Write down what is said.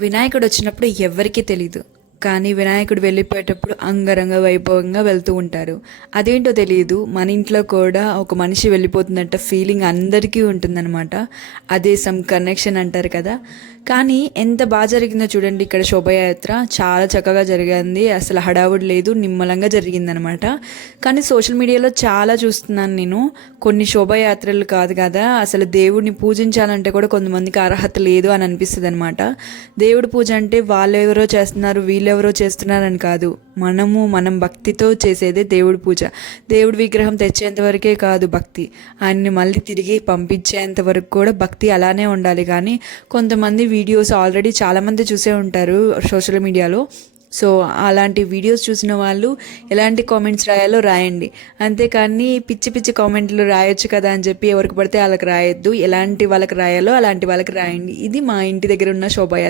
వినాయకుడు వచ్చినప్పుడు ఎవ్వరికీ తెలీదు. కానీ వినాయకుడు వెళ్ళిపోయేటప్పుడు అంగరంగ వైభవంగా వెళ్తూ ఉంటారు. అదేంటో తెలియదు. మన ఇంట్లో కూడా ఒక మనిషి వెళ్ళిపోతున్నట్ట ఫీలింగ్ అందరికీ ఉంటుందన్నమాట. అదే సమ్ కనెక్షన్ అంటారు కదా. కానీ ఎంత బాగా జరిగిందో చూడండి. ఇక్కడ శోభయాత్ర చాలా చక్కగా జరిగింది. అసలు హడావుడి లేదు, నిమ్మలంగా జరిగిందనమాట. కానీ సోషల్ మీడియాలో చాలా చూస్తున్నాను నేను. కొన్ని శోభయాత్రలు కాదు కదా, అసలు దేవుడిని పూజించాలంటే కూడా కొంతమందికి అర్హత లేదు అని అనిపిస్తుంది అనమాట. దేవుడి పూజ అంటే వాళ్ళెవరో చేస్తున్నారు, వీళ్ళెవరో చేస్తున్నారని కాదు. మనం భక్తితో చేసేదే దేవుడి పూజ. దేవుడి విగ్రహం తెచ్చేంత వరకే కాదు భక్తి, ఆయన్ని మళ్ళీ తిరిగి పంపించేంత వరకు కూడా భక్తి అలానే ఉండాలి. కానీ కొంతమంది వీడియోస్ ఆల్రెడీ చాలామంది చూసే ఉంటారు సోషల్ మీడియాలో. సో అలాంటి వీడియోస్ చూసిన వాళ్ళు ఎలాంటి కామెంట్స్ రాయాలో రాయండి. అంతేకాని పిచ్చి పిచ్చి కామెంట్లు రాయొచ్చు కదా అని చెప్పి ఎవరికి పడితే వాళ్ళకి రాయొద్దు. ఎలాంటి వాళ్ళకి రాయాలో అలాంటి వాళ్ళకి రాయండి. ఇది మా ఇంటి దగ్గర ఉన్న శోభయాత్ర.